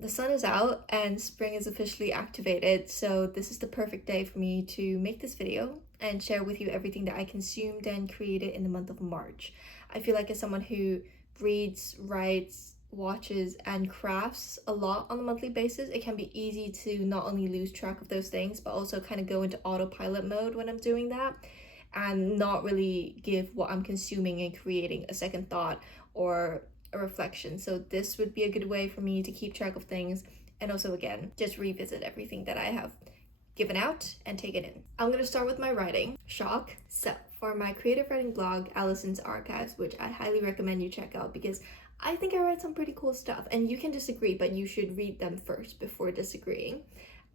The sun is out and spring is officially activated, so this is the perfect day for me to make this video and share with you everything that I consumed and created in the month of March. I feel like as someone who reads, writes, watches, and crafts a lot on a monthly basis, it can be easy to not only lose track of those things, but also kind of go into autopilot mode when I'm doing that and not really give what I'm consuming and creating a second thought or a reflection. So this would be a good way for me to keep track of things and also, again, just revisit everything that I have given out and taken in. I'm going to start with my writing. Shock. So for my creative writing blog, Allison's Archives, which I highly recommend you check out because I think I write some pretty cool stuff, and you can disagree, but you should read them first before disagreeing.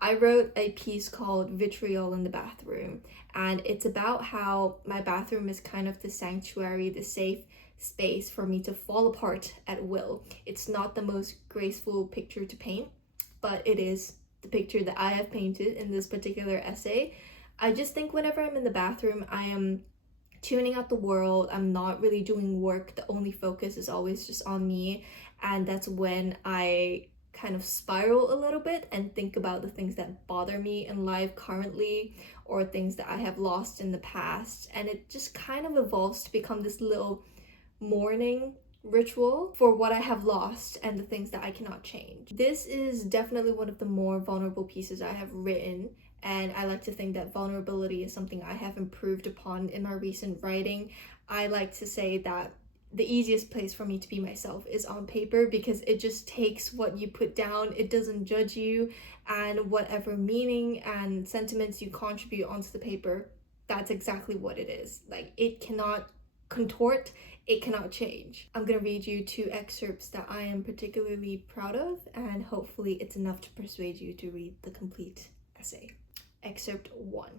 I wrote a piece called Vitriol in the Bathroom, and it's about how my bathroom is kind of the sanctuary, the safe space for me to fall apart at will. It's not the most graceful picture to paint, but it is the picture that I have painted in this particular essay. I just think whenever I'm in the bathroom, I am tuning out the world. I'm not really doing work. The only focus is always just on me, and that's when I kind of spiral a little bit and think about the things that bother me in life currently or things that I have lost in the past, and it just kind of evolves to become this little mourning ritual for what I have lost and the things that I cannot change. This is definitely one of the more vulnerable pieces I have written, and I like to think that vulnerability is something I have improved upon in my recent writing. I like to say that the easiest place for me to be myself is on paper because it just takes what you put down, it doesn't judge you, and whatever meaning and sentiments you contribute onto the paper, that's exactly what it is. Like, it cannot contort, it cannot change. I'm gonna read you two excerpts that I am particularly proud of, and hopefully it's enough to persuade you to read the complete essay. Excerpt 1.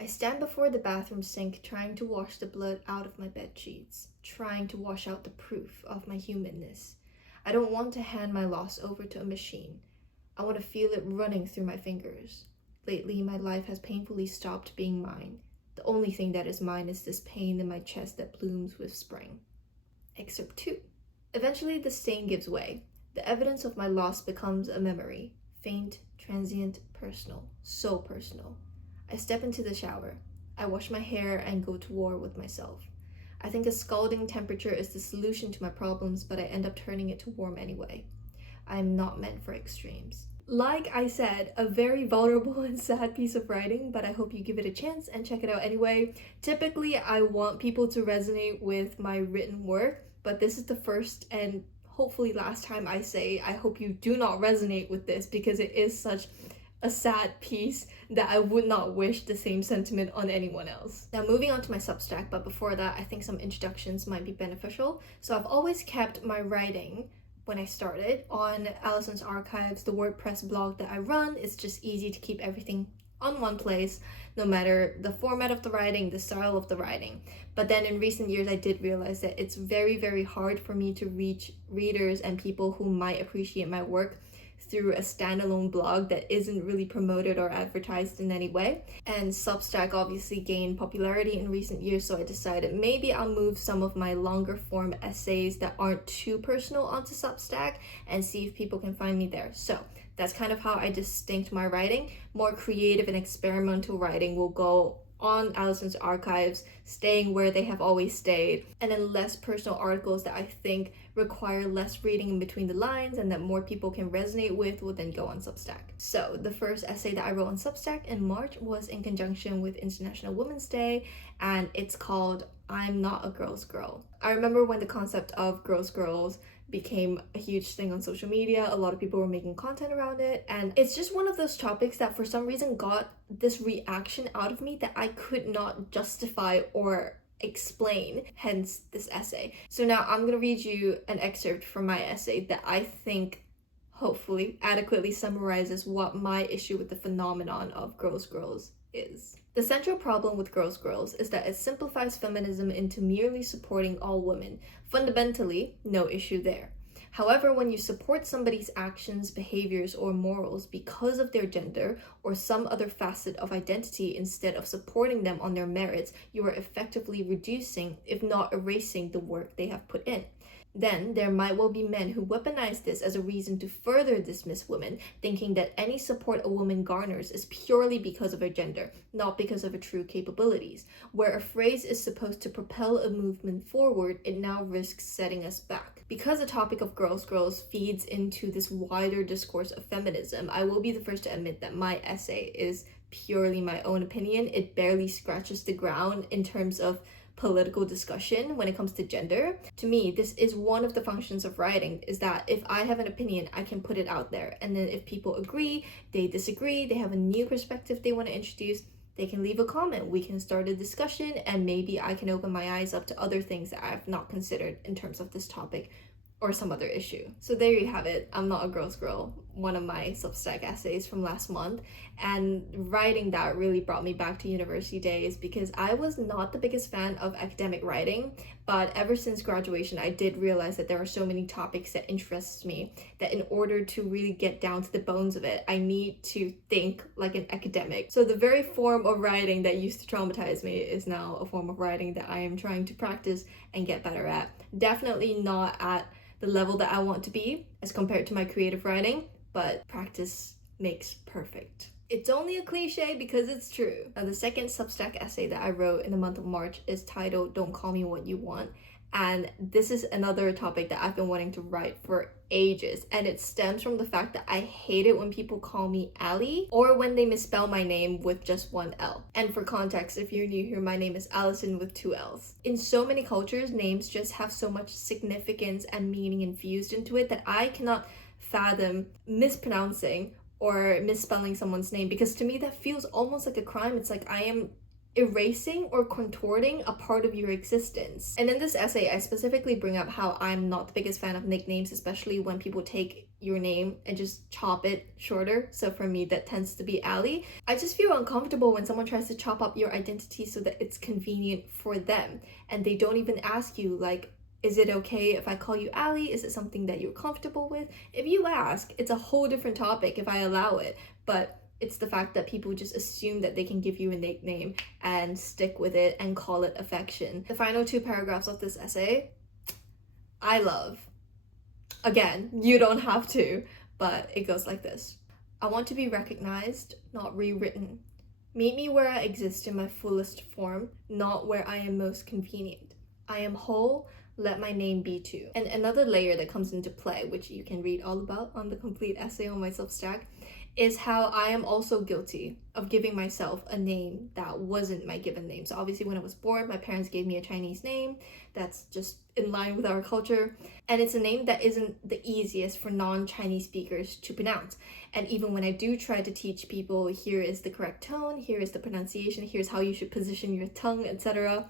I stand before the bathroom sink trying to wash the blood out of my bed sheets, trying to wash out the proof of my humanness. I don't want to hand my loss over to a machine. I want to feel it running through my fingers. Lately, my life has painfully stopped being mine. The only thing that is mine is this pain in my chest that blooms with spring. Excerpt 2. Eventually, the stain gives way. The evidence of my loss becomes a memory. Faint, transient, personal. So personal. I step into the shower. I wash my hair and go to war with myself. I think a scalding temperature is the solution to my problems, but I end up turning it to warm anyway. I am not meant for extremes. Like I said, a very vulnerable and sad piece of writing, but I hope you give it a chance and check it out anyway. Typically, I want people to resonate with my written work, but this is the first and hopefully last time I say I hope you do not resonate with this because it is such a sad piece that I would not wish the same sentiment on anyone else. Now, moving on to my Substack, but before that, I think some introductions might be beneficial. So I've always kept my writing when I started on Allison's Archives, the WordPress blog that I run. It's just easy to keep everything on one place, no matter the format of the writing, the style of the writing. But then in recent years, I did realize that it's very, very hard for me to reach readers and people who might appreciate my work through a standalone blog that isn't really promoted or advertised in any way. And Substack obviously gained popularity in recent years, so I decided maybe I'll move some of my longer form essays that aren't too personal onto Substack and see if people can find me there. So that's kind of how I distinct my writing. More creative and experimental writing will go on Allison's Archives, staying where they have always stayed, and then less personal articles that I think require less reading in between the lines and that more people can resonate with will then go on Substack. So the first essay that I wrote on Substack in March was in conjunction with International Women's Day, and it's called I'm Not a Girl's Girl. I remember when the concept of girls became a huge thing on social media. A lot of people were making content around it, and it's just one of those topics that for some reason got this reaction out of me that I could not justify or explain, hence this essay. So now I'm gonna read you an excerpt from my essay that I think hopefully adequately summarizes what my issue with the phenomenon of girls is. The central problem with girls is that it simplifies feminism into merely supporting all women. Fundamentally, no issue there. However, when you support somebody's actions, behaviors, or morals because of their gender or some other facet of identity instead of supporting them on their merits, you are effectively reducing, if not erasing, the work they have put in. Then there might well be men who weaponize this as a reason to further dismiss women, thinking that any support a woman garners is purely because of her gender, not because of her true capabilities. Where a phrase is supposed to propel a movement forward, it now risks setting us back. Because the topic of girls feeds into this wider discourse of feminism, I will be the first to admit that my essay is purely my own opinion. It barely scratches the ground in terms of political discussion when it comes to gender. To me, this is one of the functions of writing, is that if I have an opinion, I can put it out there, and then if people agree, they disagree, they have a new perspective they want to introduce, they can leave a comment, we can start a discussion, and maybe I can open my eyes up to other things that I've not considered in terms of this topic or some other issue. So there you have it. I'm Not a Girl's Girl, one of my Substack essays from last month. And writing that really brought me back to university days, because I was not the biggest fan of academic writing, but ever since graduation, I did realize that there are so many topics that interest me that in order to really get down to the bones of it, I need to think like an academic. So the very form of writing that used to traumatize me is now a form of writing that I am trying to practice and get better at. Definitely not at the level that I want to be as compared to my creative writing, but practice makes perfect. It's only a cliche because it's true. Now, the second Substack essay that I wrote in the month of March is titled Don't Call Me What You Want. And this is another topic that I've been wanting to write for ages. And it stems from the fact that I hate it when people call me Allie, or when they misspell my name with just one L. And for context, if you're new here, my name is Allison with two L's. In so many cultures, names just have so much significance and meaning infused into it that I cannot fathom mispronouncing or misspelling someone's name, because to me that feels almost like a crime. It's like I am erasing or contorting a part of your existence. And in this essay, I specifically bring up how I'm not the biggest fan of nicknames, especially when people take your name and just chop it shorter. So for me, that tends to be Allie. I just feel uncomfortable when someone tries to chop up your identity so that it's convenient for them, and they don't even ask you, like, is it okay if I call you Allie? Is it something that you're comfortable with? If you ask, it's a whole different topic if I allow it, but it's the fact that people just assume that they can give you a nickname and stick with it and call it affection. The final two paragraphs of this essay, I love. Again, you don't have to, but it goes like this. I want to be recognized, not rewritten. Meet me where I exist in my fullest form, not where I am most convenient. I am whole, let my name be too. And another layer that comes into play, which you can read all about on the complete essay on my Substack, is how I am also guilty of giving myself a name that wasn't my given name. So obviously when I was born, my parents gave me a Chinese name that's just in line with our culture. And it's a name that isn't the easiest for non-Chinese speakers to pronounce. And even when I do try to teach people, here is the correct tone, here is the pronunciation, here's how you should position your tongue, etc.,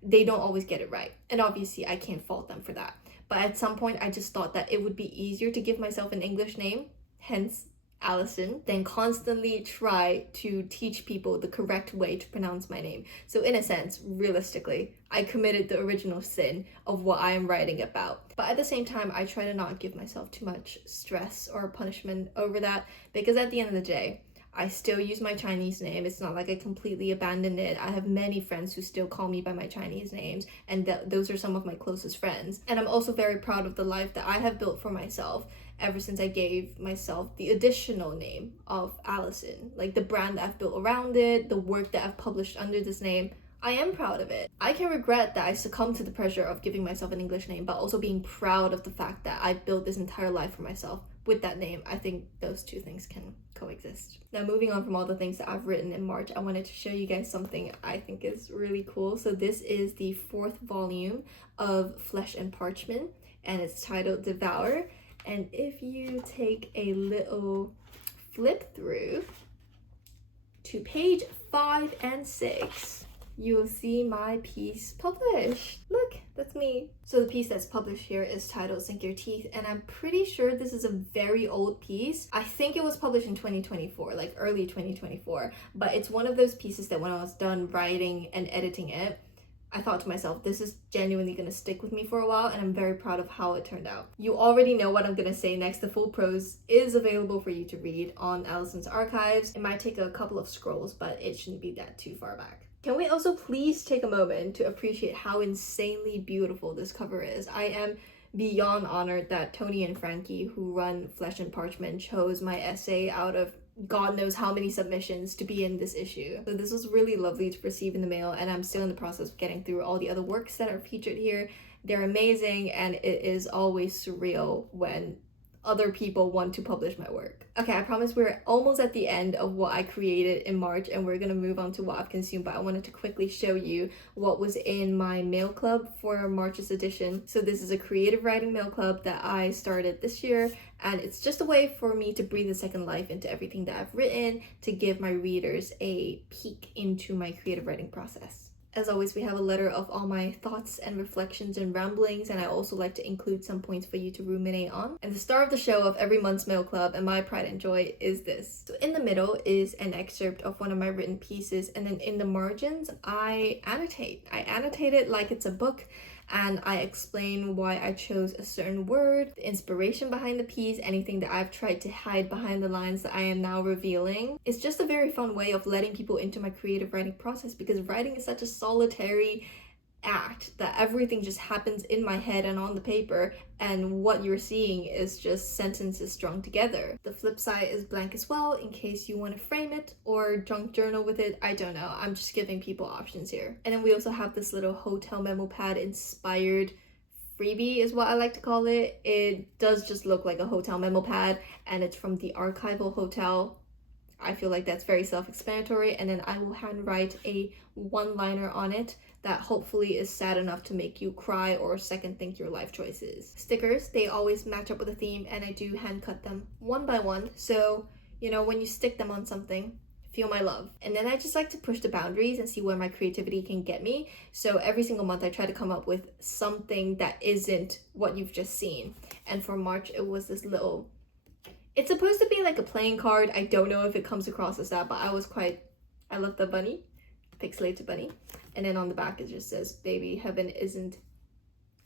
they don't always get it right. And obviously I can't fault them for that. But at some point I just thought that it would be easier to give myself an English name, hence Allison, than constantly try to teach people the correct way to pronounce my name. So in a sense, realistically, I committed the original sin of what I am writing about. But at the same time, I try to not give myself too much stress or punishment over that, because at the end of the day, I still use my Chinese name. It's not like I completely abandoned it. I have many friends who still call me by my Chinese names, and those are some of my closest friends. And I'm also very proud of the life that I have built for myself ever since I gave myself the additional name of Allison. Like the brand that I've built around it, the work that I've published under this name, I am proud of it. I can regret that I succumbed to the pressure of giving myself an English name, but also being proud of the fact that I built this entire life for myself with that name. I think those two things can coexist. Now, moving on from all the things that I've written in March, I wanted to show you guys something I think is really cool. So this is the 4th volume of Flesh and Parchment, and it's titled Devour. And if you take a little flip through to page 5 and 6, you will see my piece published. Look, that's me. So the piece that's published here is titled Sink Your Teeth, and I'm pretty sure this is a very old piece. I think it was published in 2024, like early 2024, but it's one of those pieces that when I was done writing and editing it, I thought to myself, this is genuinely going to stick with me for a while, and I'm very proud of how it turned out. You already know what I'm going to say next. The full prose is available for you to read on Allison's archives. It might take a couple of scrolls, but it shouldn't be that too far back. Can we also please take a moment to appreciate how insanely beautiful this cover is? I am beyond honored that Tony and Frankie, who run Flesh and Parchment, chose my essay out of God knows how many submissions to be in this issue. So this was really lovely to receive in the mail, and I'm still in the process of getting through all the other works that are featured here. They're amazing, and it is always surreal when other people want to publish my work. Okay, I promise we're almost at the end of what I created in March, and we're gonna move on to what I've consumed, but I wanted to quickly show you what was in my mail club for March's edition. So this is a creative writing mail club that I started this year, and it's just a way for me to breathe a second life into everything that I've written, to give my readers a peek into my creative writing process. As always, we have a letter of all my thoughts and reflections and ramblings, and I also like to include some points for you to ruminate on. And the star of the show of every month's mail club and my pride and joy is this. So in the middle is an excerpt of one of my written pieces, and then in the margins, I annotate. I annotate it like it's a book, and I explain why I chose a certain word, the inspiration behind the piece, anything that I've tried to hide behind the lines that I am now revealing. It's just a very fun way of letting people into my creative writing process, because writing is such a solitary act that everything just happens in my head and on the paper, and what you're seeing is just sentences strung together. The flip side is blank as well, in case you want to frame it or junk journal with it. I don't know, I'm just giving people options here. And then we also have this little hotel memo pad inspired freebie is what I like to call it. It does just look like a hotel memo pad, and it's from the Archival Hotel. I feel like that's very self-explanatory, and then I will handwrite a one-liner on it that hopefully is sad enough to make you cry or second think your life choices. Stickers, they always match up with a theme, and I do hand cut them one by one, so you know, when you stick them on something, feel my love. And then I just like to push the boundaries and see where my creativity can get me. So every single month I try to come up with something that isn't what you've just seen. And for March, it was this little, it's supposed to be like a playing card. I don't know if it comes across as that, but I love the bunny, pixelated bunny. And then on the back it just says, baby,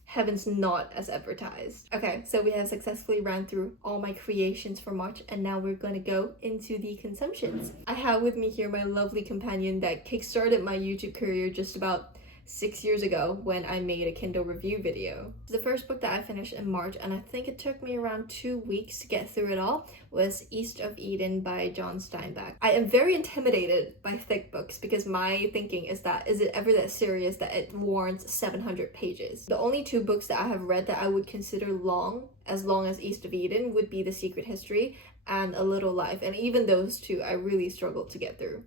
heaven's not as advertised. Okay, so we have successfully ran through all my creations for March, and now we're going to go into the consumptions. I have with me here my lovely companion that kickstarted my YouTube career just about 6 years ago when I made a Kindle review video. The first book that I finished in March, and I think it took me around 2 weeks to get through it all, was East of Eden by John Steinbeck. I am very intimidated by thick books because my thinking is that, is it ever that serious that it warrants 700 pages? The only 2 books that I have read that I would consider long as East of Eden would be The Secret History and A Little Life, and even those 2 I really struggled to get through.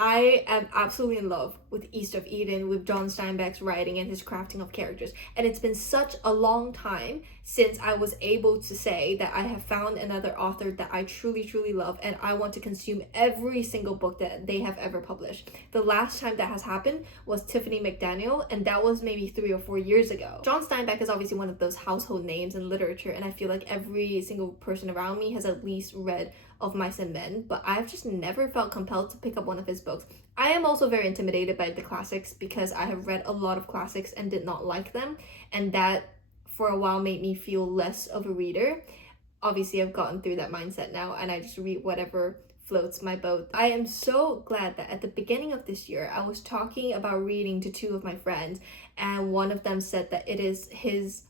I am absolutely in love with East of Eden, with John Steinbeck's writing and his crafting of characters. And it's been such a long time since I was able to say that I have found another author that I truly, truly love, and I want to consume every single book that they have ever published. The last time that has happened was Tiffany McDaniel, and that was maybe 3 or 4 years ago. John Steinbeck is obviously one of those household names in literature, and I feel like every single person around me has at least read Of Mice and Men, but I've just never felt compelled to pick up one of his books. I am also very intimidated by the classics because I have read a lot of classics and did not like them, and that for a while made me feel less of a reader. Obviously, I've gotten through that mindset now, and I just read whatever floats my boat. I am so glad that at the beginning of this year, I was talking about reading to 2 of my friends, and one of them said that it is his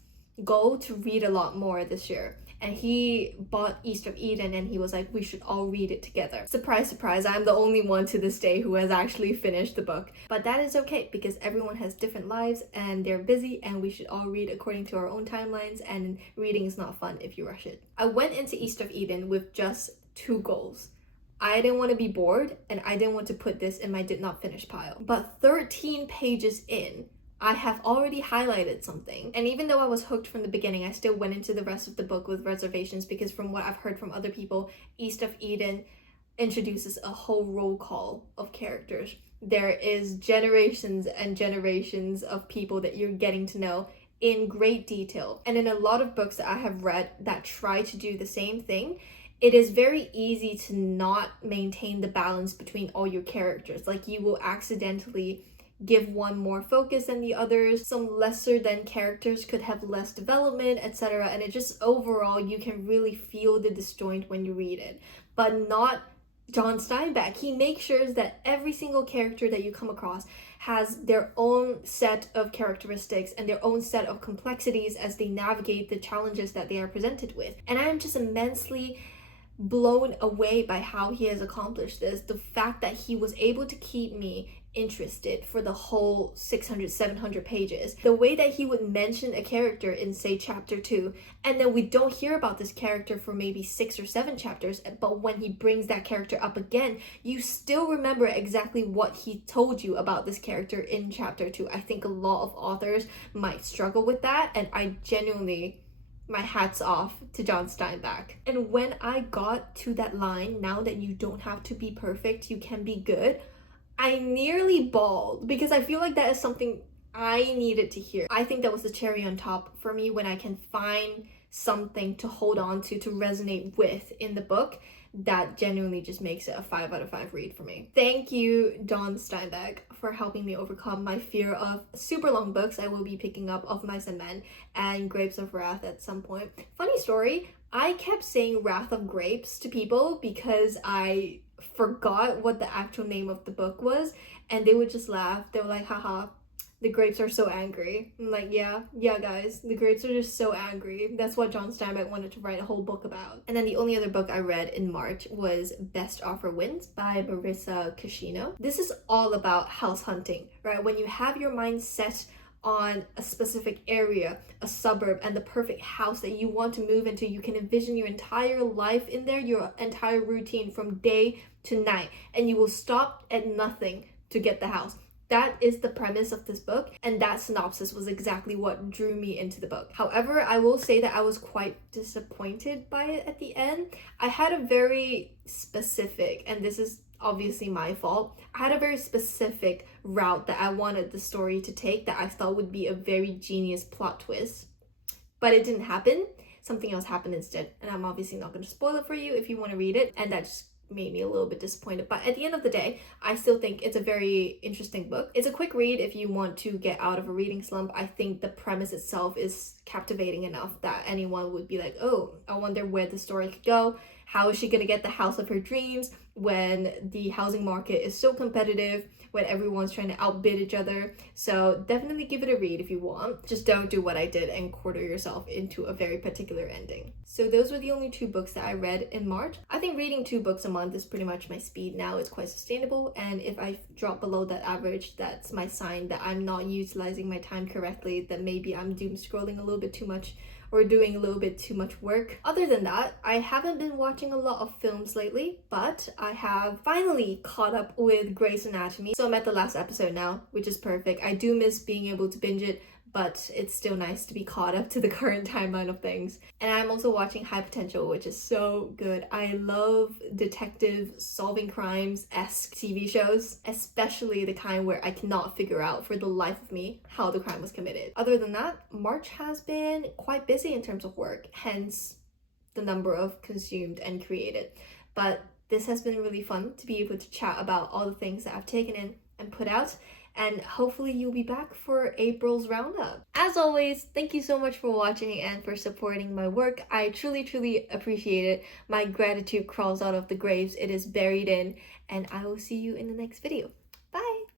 goal to read a lot more this year. And he bought East of Eden, and he was like, we should all read it together. Surprise, surprise, I'm the only one to this day who has actually finished the book. But that is okay, because everyone has different lives and they're busy, and we should all read according to our own timelines, and reading is not fun if you rush it. I went into East of Eden with just 2 goals. I didn't want to be bored, and I didn't want to put this in my did not finish pile. But 13 pages in, I have already highlighted something. And even though I was hooked from the beginning, I still went into the rest of the book with reservations, because from what I've heard from other people, East of Eden introduces a whole roll call of characters. There is generations and generations of people that you're getting to know in great detail. And in a lot of books that I have read that try to do the same thing, it is very easy to not maintain the balance between all your characters. Like, you will accidentally give one more focus than the others. Some lesser than characters could have less development, etc. And it just overall, you can really feel the disjoint when you read it. But not John Steinbeck. He makes sure that every single character that you come across has their own set of characteristics and their own set of complexities as they navigate the challenges that they are presented with. And I am just immensely blown away by how he has accomplished this. The fact that he was able to keep me interested for the whole 600-700 pages, the way that he would mention a character in, say, chapter 2, and then we don't hear about this character for maybe 6 or 7 chapters, but when he brings that character up again, you still remember exactly what he told you about this character in chapter 2. I think a lot of authors might struggle with that, and I genuinely, my hat's off to John Steinbeck. And when I got to that line, now that you don't have to be perfect, you can be good, I nearly bawled, because I feel like that is something I needed to hear. I think that was the cherry on top for me when I can find something to hold on to resonate with in the book. That genuinely just makes it a 5 out of 5 read for me. Thank you, John Steinbeck, for helping me overcome my fear of super long books. I will be picking up Of Mice and Men and Grapes of Wrath at some point. Funny story, I kept saying Wrath of Grapes to people because I forgot what the actual name of the book was, and they would just laugh. They were like, haha, the grapes are so angry. I'm like, yeah guys, the grapes are just so angry. That's what John Steinbeck wanted to write a whole book about. And then the only other book I read in March was Best Offer Wins by Marissa Cuscino. This is all about house hunting, right? When you have your mind set on a specific area, a suburb, and the perfect house that you want to move into, you can envision your entire life in there, your entire routine from day to night, and you will stop at nothing to get the house. That is the premise of this book, and that synopsis was exactly what drew me into the book. However, I will say that I was quite disappointed by it at the end. I had a very specific, and this is obviously my fault, I had a very specific route that I wanted the story to take that I thought would be a very genius plot twist, but it didn't happen. Something else happened instead, and I'm obviously not going to spoil it for you if you want to read it, and that just made me a little bit disappointed. But at the end of the day, I still think it's a very interesting book. It's a quick read if you want to get out of a reading slump. I think the premise itself is captivating enough that anyone would be like, oh, I wonder where the story could go. How is she going to get the house of her dreams when the housing market is so competitive, when everyone's trying to outbid each other? So definitely give it a read if you want. Just don't do what I did and quarter yourself into a very particular ending. So those were the only 2 books that I read in March. I think reading 2 books a month is pretty much my speed now. It's quite sustainable, and if I drop below that average, that's my sign that I'm not utilizing my time correctly, that maybe I'm doom scrolling a little bit too much or doing a little bit too much work. Other than that, I haven't been watching a lot of films lately, but I have finally caught up with Grey's Anatomy. So I'm at the last episode now, which is perfect. I do miss being able to binge it, but it's still nice to be caught up to the current timeline of things. And I'm also watching High Potential, which is so good. I love detective solving crimes-esque TV shows, especially the kind where I cannot figure out for the life of me how the crime was committed. Other than that, March has been quite busy in terms of work, hence the number of consumed and created. But this has been really fun to be able to chat about all the things that I've taken in and put out, and hopefully you'll be back for April's roundup. As always, thank you so much for watching and for supporting my work. I truly appreciate it. My gratitude crawls out of the graves it is buried in, and I will see you in the next video.